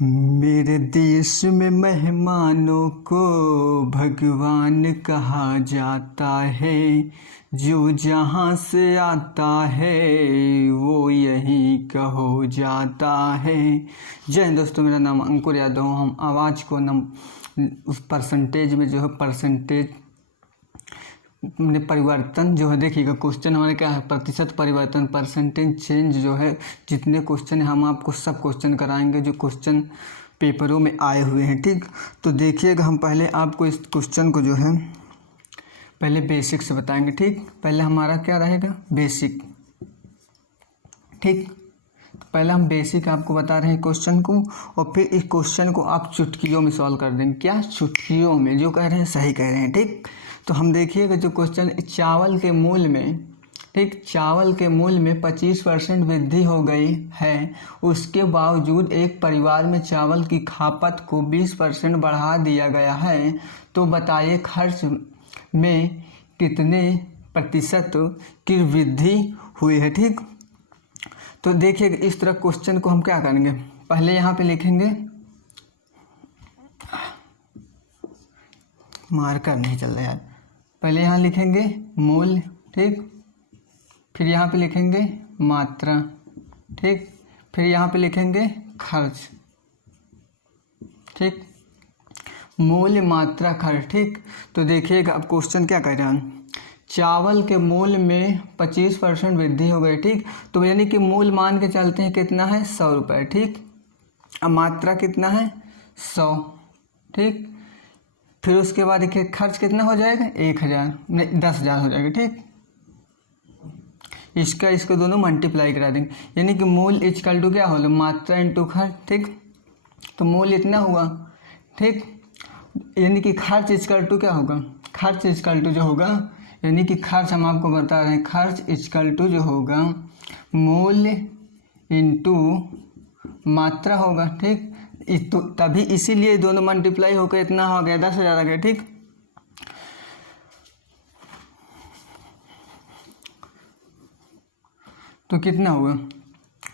मेरे देश में मेहमानों को भगवान कहा जाता है। जो जहाँ से आता है वो यहीं का हो जाता है। जय हिंद दोस्तों, मेरा नाम अंकुर यादव। हम आवाज़ को उस परसेंटेज में जो है परसेंटेज में परिवर्तन जो है, देखिएगा क्वेश्चन हमारे क्या है, प्रतिशत परिवर्तन, परसेंटेज चेंज जो है। जितने क्वेश्चन हम आपको सब क्वेश्चन कराएंगे जो क्वेश्चन पेपरों में आए हुए हैं। ठीक, तो देखिएगा हम पहले आपको इस क्वेश्चन को जो है पहले बेसिक से बताएंगे। ठीक, पहले हमारा क्या रहेगा, बेसिक। ठीक, पहले हम बेसिक आपको बता रहे हैं क्वेश्चन को, और फिर इस क्वेश्चन को आप चुटकियों में सॉल्व कर देंगे। क्या, चुटकियों में। जो कह रहे हैं सही कह रहे हैं। ठीक, तो हम देखिएगा जो क्वेश्चन, चावल के मूल्य में, ठीक, चावल के मूल्य में 25% वृद्धि हो गई है, उसके बावजूद एक परिवार में चावल की खपत को 20% बढ़ा दिया गया है, तो बताइए खर्च में कितने प्रतिशत की वृद्धि हुई है। ठीक, तो देखिए इस तरह क्वेश्चन को हम क्या करेंगे, पहले यहाँ पे लिखेंगे, मार्कर नहीं चल रहा यार, पहले यहाँ लिखेंगे मूल्य। ठीक, फिर यहाँ पे लिखेंगे मात्रा। ठीक, फिर यहाँ पे लिखेंगे खर्च। ठीक, मूल्य, मात्रा, खर्च। ठीक, तो देखिएगा अब क्वेश्चन क्या कह रहा है, चावल के मूल्य में 25% वृद्धि हो गई। ठीक, तो यानी कि मूल्य मान के चलते हैं कितना है, 100 रुपये। ठीक, अब मात्रा कितना है, 100। ठीक, फिर उसके बाद देखिए खर्च कितना हो जाएगा, 1000 नहीं 10,000 हो जाएगा। ठीक, इसका दोनों मल्टीप्लाई करा देंगे, यानी कि मूल्य इक्वल टू क्या होगा, मात्रा इंटू खर्च। ठीक, तो मूल्य इतना हुआ। ठीक, यानी कि खर्च इक्वल टू क्या होगा, खर्च इक्वल टू जो होगा, यानी कि खर्च हम आपको बता रहे हैं, खर्च इक्वल टू जो होगा मूल्य इंटू मात्रा होगा। ठीक, तो तभी इसीलिए दोनों मल्टीप्लाई होकर इतना हो गया, 10,000 आ गया। ठीक, तो कितना हुआ,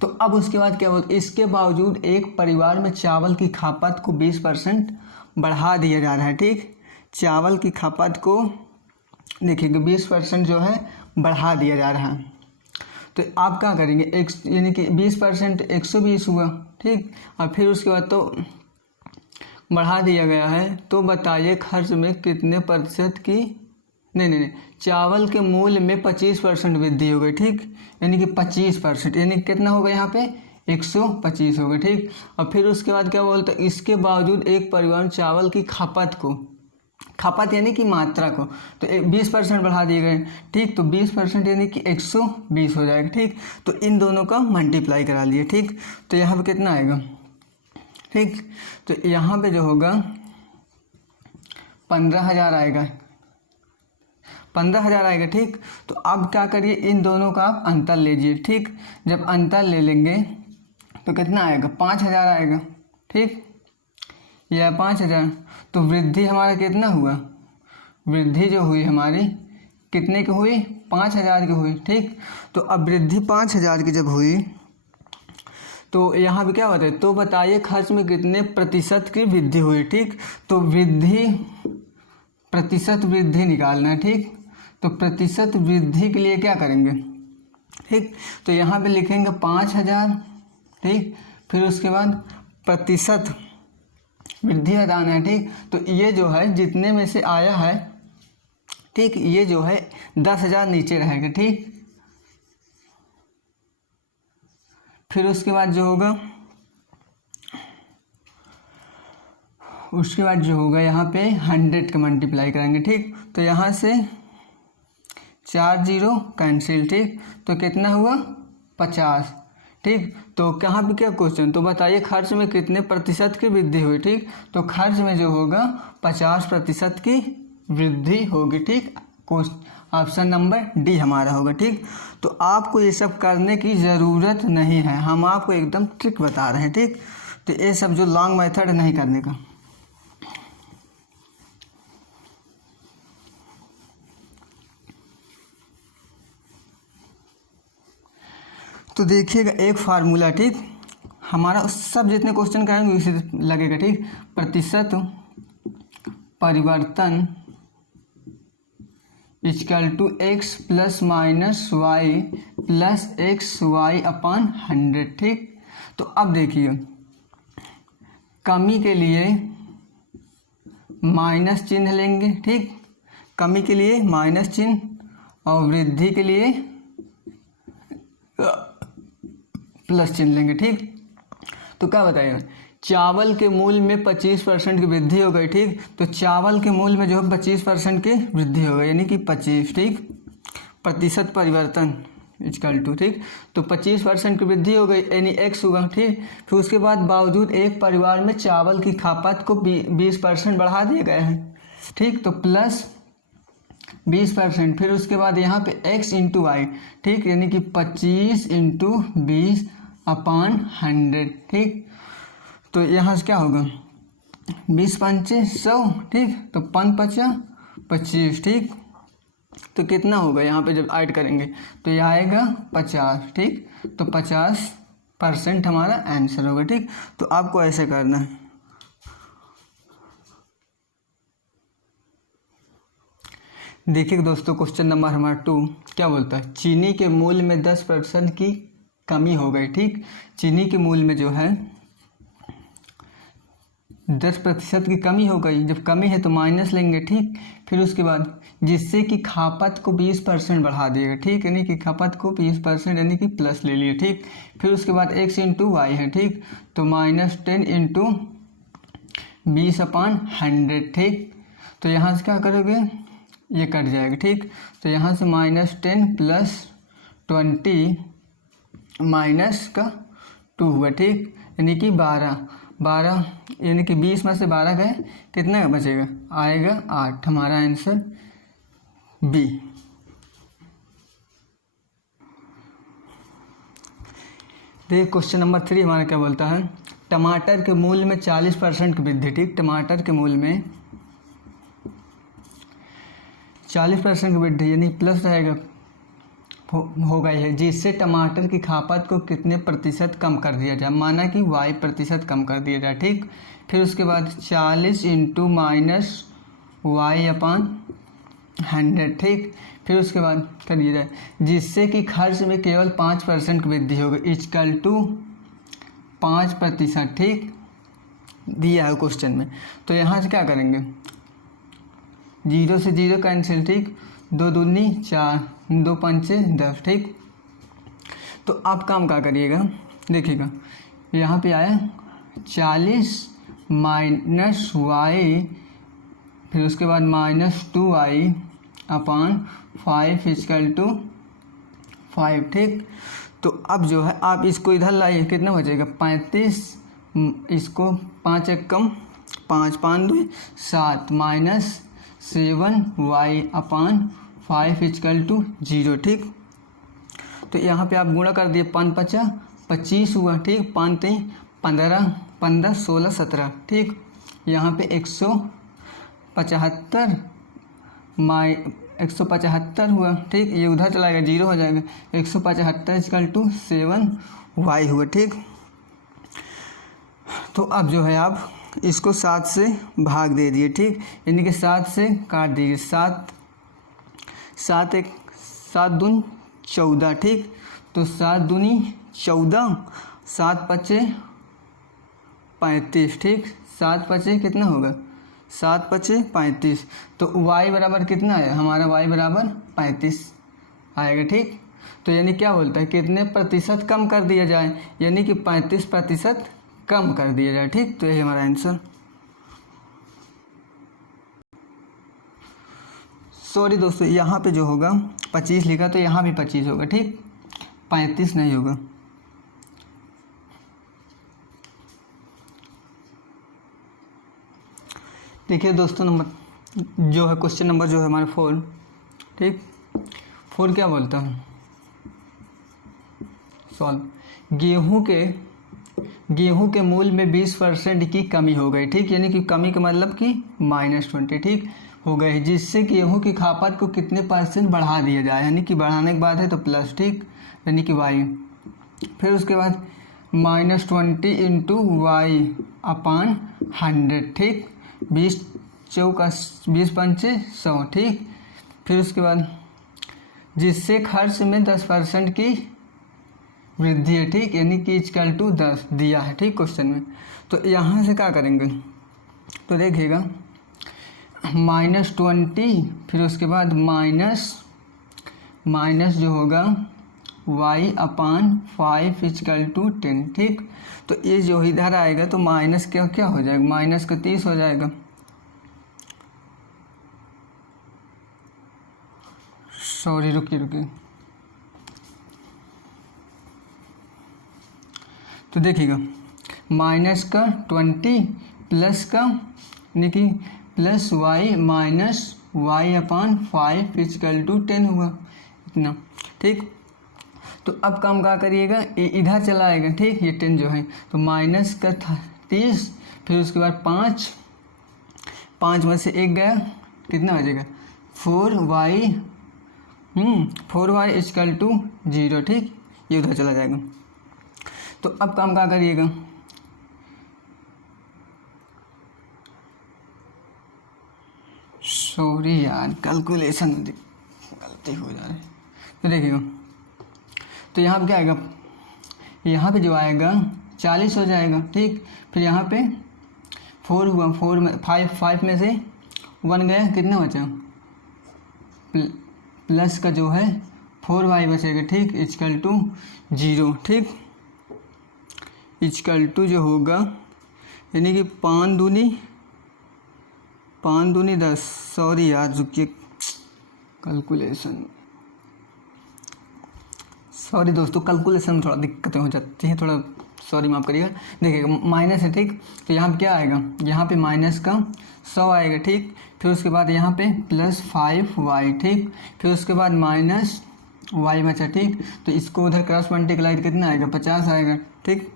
तो अब उसके बाद क्या बोलते, इसके बावजूद एक परिवार में चावल की खपत को 20% बढ़ा दिया जा रहा है। ठीक, चावल की खपत को देखिएगा 20% जो है बढ़ा दिया जा रहा है, तो आप क्या करेंगे, एक यानी कि 20% 120 हुआ। ठीक, और फिर उसके बाद तो बढ़ा दिया गया है, तो बताइए खर्च में कितने प्रतिशत की, नहीं, चावल के मूल्य में 25% वृद्धि हो गई। ठीक, यानी कि 25%, यानी कितना होगा यहाँ पे 125 हो गए। ठीक, और फिर उसके बाद क्या बोलते हैं, इसके बावजूद एक परिवार चावल की खपत को, खपत यानी कि मात्रा को, तो 20% बढ़ा दिए गए। ठीक, तो 20% यानी कि 120 हो जाएगा। ठीक, तो इन दोनों का मल्टीप्लाई करा लिए। ठीक, तो यहाँ पे कितना आएगा, ठीक, तो यहाँ पे जो होगा 15,000 आएगा, 15,000 आएगा। ठीक, तो अब क्या करिए, इन दोनों का आप अंतर लीजिए। ठीक, जब अंतर ले लेंगे तो कितना आएगा, 5,000 आएगा। ठीक, यह 5,000, तो वृद्धि हमारा कितना हुआ, वृद्धि जो हुई हमारी कितने की हुई, 5,000 की हुई। ठीक, तो अब वृद्धि 5,000 की जब हुई, तो यहाँ पे क्या होता है, तो बताइए खर्च में कितने प्रतिशत की वृद्धि हुई। ठीक, तो वृद्धि, प्रतिशत वृद्धि निकालना है। ठीक, तो प्रतिशत वृद्धि के लिए क्या करेंगे, ठीक, तो यहाँ पे लिखेंगे 5,000। ठीक, फिर उसके बाद प्रतिशत वृद्धि बताना है। ठीक, तो ये जो है जितने में से आया है, ठीक, ये जो है 10,000 नीचे रहेगा। ठीक, फिर उसके बाद जो होगा, उसके बाद जो होगा यहाँ पे 100 का मल्टीप्लाई करेंगे। ठीक, तो यहाँ से 4 0 कैंसिल। ठीक, तो कितना हुआ, 50। ठीक, तो कहाँ पे क्या क्वेश्चन, तो बताइए खर्च में कितने प्रतिशत की वृद्धि हुई। ठीक, तो खर्च में जो होगा 50% की वृद्धि होगी। ठीक, ऑप्शन नंबर डी हमारा होगा। ठीक, तो आपको ये सब करने की ज़रूरत नहीं है, हम आपको एकदम ट्रिक बता रहे हैं। ठीक, तो ये सब जो लॉन्ग मेथड नहीं करने का। तो देखिएगा एक फार्मूला, ठीक, हमारा सब जितने क्वेश्चन करेंगे उसी लगेगा, ठीक। प्रतिशत परिवर्तन equal to x plus minus y plus x y upon 100, ठीक। तो अब देखिए, कमी के लिए माइनस चिन्ह लेंगे, ठीक। कमी के लिए माइनस चिन्ह और वृद्धि के लिए प्लस चिन्ह लेंगे, ठीक। तो क्या बताइए, चावल के मूल्य में 25% की वृद्धि हो गई, ठीक। तो चावल के मूल्य में जो है 25% की वृद्धि हो गई, यानी कि 25, ठीक। प्रतिशत परिवर्तन इक्वल टू, ठीक। तो 25% की वृद्धि हो गई यानी x हुआ, ठीक। फिर उसके बाद बावजूद एक परिवार में चावल की खपत को 20% बढ़ा दिए गए हैं, ठीक। तो प्लस 20%। फिर उसके बाद यहाँ पे x इंटू वाई, ठीक, यानी कि 25 इंटू 20 अपॉन 100, ठीक। तो यहाँ से क्या होगा, 20 पंचे 100, ठीक। तो 5 पचा 25, ठीक। तो कितना होगा यहाँ पे जब ऐड करेंगे तो यह आएगा 50, ठीक। तो 50% हमारा आंसर होगा, ठीक। तो आपको ऐसे करना है। देखिए दोस्तों, क्वेश्चन नंबर हमारा 2 क्या बोलता है, चीनी के मूल्य में 10% की कमी हो गई, ठीक। चीनी के मूल्य में जो है 10% की कमी हो गई। जब कमी है तो माइनस लेंगे, ठीक। फिर उसके बाद जिससे कि खपत को 20% बढ़ा दिएगा, ठीक, यानी कि खपत को 20% यानी कि प्लस ले लिए, ठीक। फिर उसके बाद x इंटू वाई है, ठीक। तो -10 इंटू 20 अपॉन 100, ठीक। तो यहाँ से क्या करोगे, ये कट जाएगा, ठीक। तो यहाँ से -10 प्लस 20 माइनस का 2 हुआ, ठीक, यानी कि 12 यानी कि 20 में से 12 गए, कितना का बचेगा, आएगा 8। हमारा आंसर बी। देखिए क्वेश्चन नंबर 3 हमारा क्या बोलता है, टमाटर के मूल्य में 40% की वृद्धि, ठीक। टमाटर के मूल्य में 40% की वृद्धि यानी प्लस रहेगा, हो गई है, जिससे टमाटर की खपत को कितने प्रतिशत कम कर दिया जाए, माना कि y% कम कर दिया जाए, ठीक। फिर उसके बाद 40 इंटू माइनस वाई अपॉन 100, ठीक। फिर उसके बाद कर दिया जाए जिससे कि खर्च में केवल 5% की वृद्धि होगी, इक्वल टू 5%, ठीक, दिया है क्वेश्चन में। तो यहाँ से क्या करेंगे, 0 से 0 कैंसिल, ठीक। 2 दूनी 4, 2 पंचे 10, ठीक। तो आप काम क्या करिएगा, देखिएगा यहाँ पे आया 40 माइनस वाई, फिर उसके बाद -2y अपॉन 5 इक्वल टू 5, ठीक। तो अब जो है आप इसको इधर लाइए, कितना बचेगा 35, इसको 5 एक कम 5 5 2 7 -7y अपॉन 5 इक्वल टू 0, ठीक। तो यहाँ पे आप गुणा कर दिए, 5 पचा 25 हुआ, ठीक। 5 3 15 15 16 17, ठीक। यहाँ पे 175 हुआ, ठीक। ये उधर चलाएगा 0 हो जाएगा, 175 इक्वल टू 7y हुआ, ठीक। तो अब जो है आप इसको 7 से भाग दे दिए, ठीक, यानी कि 7 से काट दीजिए, 7 दूनी 14, ठीक। तो 7 दूनी 14, 7 पचे 35, ठीक। 7 पचे कितना होगा, 7 पचे 35। तो y बराबर कितना है, हमारा y बराबर 35 आएगा, ठीक। तो यानी क्या बोलता है, कितने प्रतिशत कम कर दिया जाए, यानी कि 35% कम कर दिया जाए, ठीक। तो यही हमारा आंसर। सॉरी दोस्तों, यहाँ पे जो होगा 25 लिखा तो यहाँ भी 25 होगा, ठीक, 35 नहीं होगा। देखिए दोस्तों, नंबर जो है क्वेश्चन नंबर जो है हमारा 4, ठीक। 4 क्या बोलता है, सॉल्व। गेहूं के मूल्य में 20% की कमी हो गई, ठीक, यानी कि कमी का मतलब कि -20, ठीक, हो गई, जिससे गेहूं की खपत को कितने % बढ़ा दिया जाए, यानी कि बढ़ाने के बाद है तो प्लस, ठीक, यानी कि y। फिर उसके बाद -20 इंटू वाई अपान 100, ठीक। 20 चौका 20 पंचे 100, ठीक। फिर उसके बाद जिससे खर्च में 10% की वृद्धि है, ठीक, यानी कि इक्वल टू 10 दिया है, ठीक, क्वेश्चन में। तो यहाँ से क्या करेंगे, तो देखिएगा -20, फिर उसके बाद माइनस जो होगा y अपान 5 इक्वल टू 10, ठीक। तो ये जो इधर आएगा तो माइनस क्या हो जाएगा, माइनस का 30 हो जाएगा। सॉरी रुकिए। तो देखिएगा माइनस का 20 प्लस का यानी कि plus y minus y upon 5 equal to 10 हुआ इतना, ठीक। तो अब काम क्या करिएगा, इधर चला आएगा, ठीक, ये 10 जो है, तो माइनस का 30, फिर उसके बाद 5 में से 1 गया, कितना हो जाएगा 4y 4y इक्वल टू 0, ठीक, ये उधर चला जाएगा। तो अब काम क्या करिएगा, सॉरी यार कैलकुलेशन गलती हो जा रही है। तो देखिएगा तो यहाँ पे क्या आएगा, यहाँ पे जो आएगा 40 हो जाएगा, ठीक। फिर यहाँ पे 4 हुआ, 4 में 5 में से 1 गया, कितना बचा प्लस का जो है 4y बचेगा, ठीक, इक्वल टू 0, ठीक। इक्वल टू जो होगा यानी कि 5 दूनी 10, सॉरी यार रुकिए कैलकुलेशन, सॉरी दोस्तों कैलकुलेशन में थोड़ा दिक्कतें हो जाती हैं, थोड़ा सॉरी माफ़ करिएगा। देखिएगा माइनस है, ठीक, तो यहाँ पे क्या आएगा, यहाँ पे माइनस का 100 आएगा, ठीक। फिर उसके बाद यहाँ पे प्लस 5y, ठीक। फिर उसके बाद माइनस y बचा, ठीक। तो इसको उधर क्रॉस मल्टीप्लाई कितना आएगा 50 आएगा, ठीक।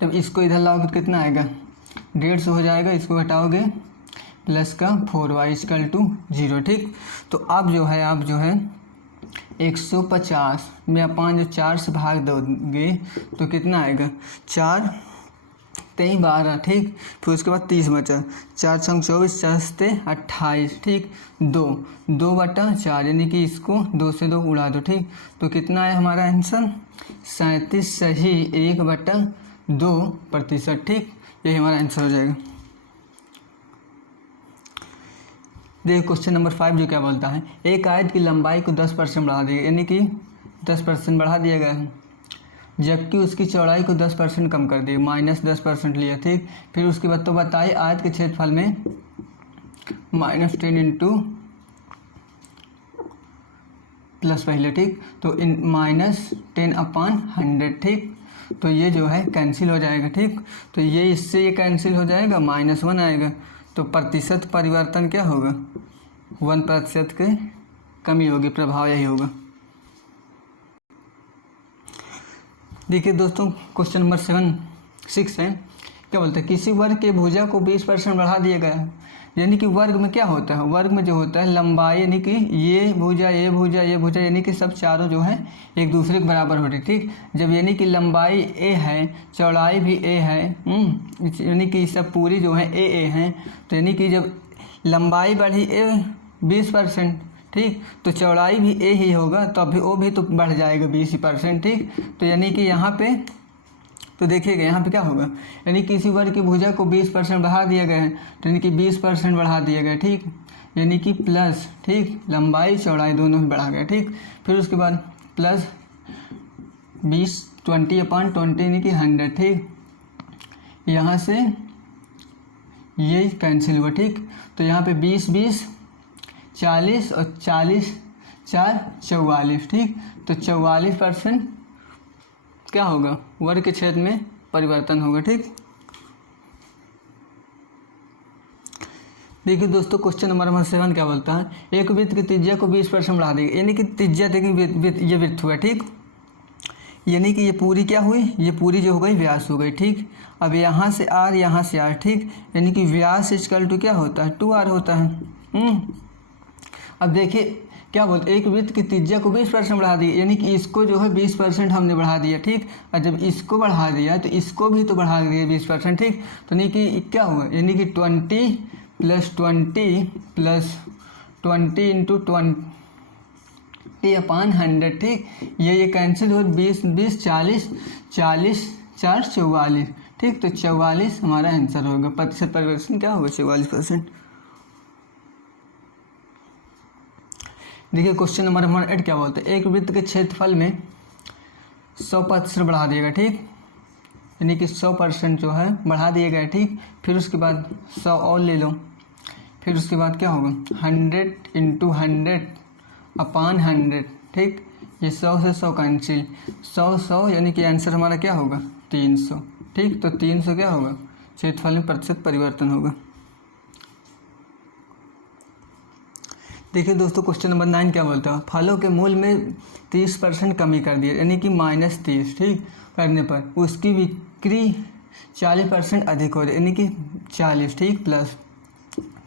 तब इसको इधर लाओगे तो कितना आएगा 150 हो जाएगा, इसको घटाओगे प्लस का 4y इक्वल टू 0, ठीक। तो अब जो है 150 में अपन जो 4 से भाग दोगे तो कितना आएगा 4 3 12, ठीक। फिर उसके बाद 30 बचा, 4 छंग 24, 4 से 28, ठीक। 2/4 यानी कि इसको 2 से 2 उड़ा दो, ठीक। तो कितना है हमारा आंसर 37 सही 1/2%, ठीक। यही हमारा आंसर हो जाएगा। देखिए क्वेश्चन नंबर 5 जो क्या बोलता है, एक आयत की लंबाई को 10% बढ़ा दिया, यानी कि 10% बढ़ा दिया गया है, जबकि उसकी चौड़ाई को 10% कम कर दिया, -10% लिया, ठीक। फिर उसके बाद तो बताइए आयत के क्षेत्रफल में -10 इंटू प्लस पहले, ठीक, तो -10/100, ठीक। तो ये जो है कैंसिल हो जाएगा, ठीक। तो ये इससे ये कैंसिल हो जाएगा, -1 आएगा, तो प्रतिशत परिवर्तन क्या होगा 1% के कमी होगी, प्रभाव यही होगा। देखिए दोस्तों क्वेश्चन नंबर 6 है, क्या बोलता है, किसी वर्ग के भुजा को 20% बढ़ा दिया गया है, यानी कि वर्ग में क्या होता है, वर्ग में जो होता है लंबाई, यानी कि ये भुजा यानी कि सब चारों जो है एक दूसरे के बराबर होती है, ठीक। जब यानी कि लंबाई a है, चौड़ाई भी a है, यानी कि सब पूरी जो है a है, तो यानी कि जब लंबाई बढ़ी a 20%, ठीक, तो चौड़ाई भी a ही होगा, तो अभी वो भी तो बढ़ जाएगा 20%, ठीक। तो यानी कि यहाँ पे तो देखिएगा यहाँ पे क्या होगा, यानी किसी वर्ग की भुजा को 20% बढ़ा दिया गया है, तो यानी कि 20% बढ़ा दिया गया, ठीक, यानी कि प्लस, ठीक, लंबाई चौड़ाई दोनों ही बढ़ा गया, ठीक। फिर उसके बाद प्लस 20/20 यानी कि 100, ठीक। यहाँ से ये कैंसिल हुआ, ठीक। तो यहाँ पे 20 40 और 40 4 44, ठीक। तो 44% क्या होगा वर्ग के क्षेत्र में परिवर्तन होगा, ठीक। देखिए दोस्तों क्वेश्चन नंबर 7 क्या बोलता है, एक वृत्त की त्रिज्या को 20% बढ़ा देगा, यानी कि त्रिज्या देखिए ये वृत्त हुआ, ठीक, यानी कि ये पूरी क्या हुई, ये पूरी जो हो गई व्यास हो गई, ठीक। अब यहाँ से r यहाँ से r, ठीक, यानी कि व्यास इक्वल टू क्या होता है 2r होता है। अब देखिए क्या बोलते, एक वृत्त की त्रिज्या को 20% बढ़ा दिया, यानी कि इसको जो है 20% हमने बढ़ा दिया, ठीक। और जब इसको बढ़ा दिया तो इसको भी तो बढ़ा दिया 20%, ठीक। तो यानी कि क्या हुआ, यानी कि 20 + 20 + 20 × 20/100, ठीक। ये कैंसिल हो, 20 20 40 40 4 44, ठीक। तो 44 हमारा आंसर होगा। प्रतिशत परिवर्तन क्या होगा, 44%। देखिए क्वेश्चन नंबर 8 क्या बोलते हैं, एक वृत्त के क्षेत्रफल में 100% बढ़ा दिएगा, ठीक। यानी कि 100% जो है बढ़ा दिया गया, ठीक। फिर उसके बाद 100 और ले लो, फिर उसके बाद क्या होगा 100 × 100/100, ठीक। ये 100 से 100 कैंसिल, 100 यानी कि आंसर हमारा क्या होगा 300, ठीक। तो 300 क्या होगा, क्षेत्रफल में प्रतिशत परिवर्तन होगा। देखिए दोस्तों क्वेश्चन नंबर 9 क्या बोलता है, फलों के मूल्य में 30% कमी कर दिया, यानी कि -30, ठीक, करने पर उसकी बिक्री 40% अधिक हो जाए, यानी कि 40, ठीक, प्लस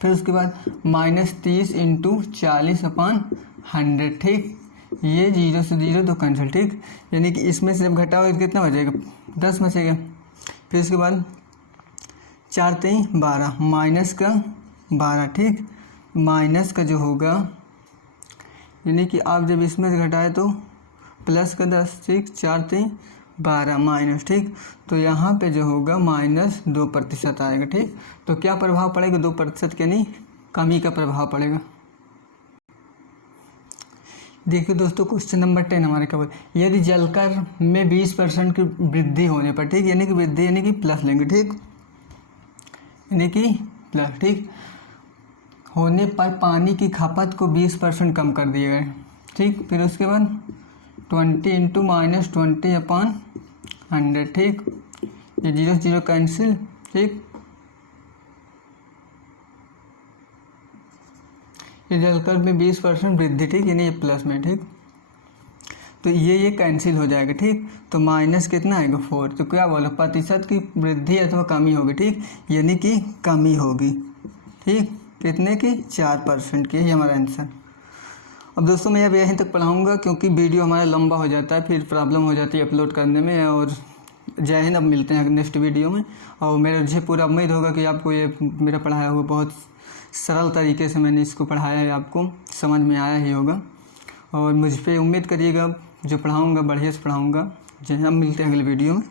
फिर उसके बाद -30 × 40/100, ठीक। ये 0 से 0 तो कैंसिल, ठीक। यानी कि इसमें से जब घटाओगे तो कितना बचेगा, 10 बचेगा। फिर उसके बाद 4 × 3 = 12, माइनस का 12, ठीक। माइनस का जो होगा, यानी कि आप जब इसमें से घटाए तो प्लस का 10, ठीक। 4 × 3 = 12 माइनस, ठीक। तो यहाँ पे जो होगा -2% आएगा, ठीक। तो क्या प्रभाव पड़ेगा, 2% के नहीं कमी का प्रभाव पड़ेगा। देखिए दोस्तों क्वेश्चन नंबर 10 हमारे क्या बोले, यदि जलकर में 20% की वृद्धि होने पर, ठीक, यानी कि वृद्धि यानी कि प्लस लेंगे, ठीक, यानी कि प्लस, ठीक, होने पर पानी की खपत को 20% कम कर दिया गया, ठीक। फिर उसके बाद 20 × -20/100, ठीक। ये 0 से 0 कैंसिल, ठीक। ये जलकर में 20% वृद्धि, ठीक, यानी ये प्लस में, ठीक। तो ये कैंसिल हो जाएगा, ठीक। तो माइनस कितना आएगा 4। तो क्या बोला, प्रतिशत की वृद्धि अथवा कमी होगी, ठीक, यानी कि कमी होगी, ठीक। कितने की, 4% की, ये हमारा आंसर। अब दोस्तों मैं अब यहीं तक पढ़ाऊँगा क्योंकि वीडियो हमारा लंबा हो जाता है, फिर प्रॉब्लम हो जाती है अपलोड करने में। और जय हिंद, अब मिलते हैं नेक्स्ट वीडियो में। और मुझे पूरा उम्मीद होगा कि आपको ये मेरा पढ़ाया हुआ बहुत सरल तरीके से मैंने इसको पढ़ाया है, आपको समझ में आया ही होगा। और मुझ पर उम्मीद करिएगा, जो पढ़ाऊँगा बढ़िया से पढ़ाऊँगा। जय हिंद, अब मिलते हैं अगले वीडियो में।